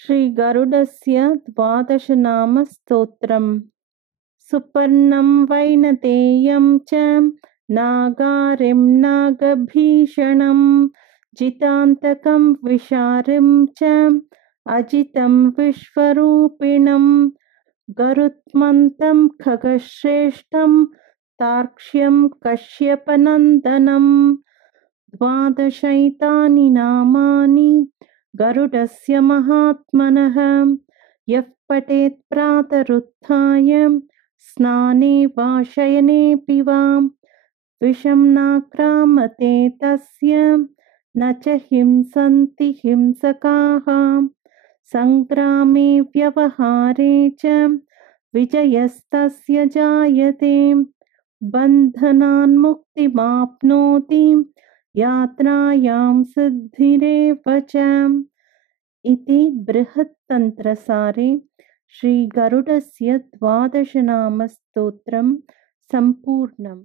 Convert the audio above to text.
श्रीगरुडस्य 12नामस्तोत्रम्। सुपर्णं वैनतेयं च नागारिं नागभीषणं जितान्तकं विशारिं च अजितं विश्वरूपिणं गरुत्मन्तं खगश्रेष्ठं तार्क्ष्यं कश्यपनन्दनं 12 नामानि गरुडस्य महात्मनः। यः पठेत् प्रातरुत्थाय स्नाने वा शयनेऽपि वा विषं नाक्रामते तस्य न च हिंसन्ति हिंसकाः। संग्रामे व्यवहारे च विजयस्तस्य जायते बन्धनान्मुक्तिमाप्नोति यात्रायां सिद्धिरेव च। इति बृहत्तन्त्रसारे श्रीगरुडस्य 12नामस्तोत्रं सम्पूर्णम्।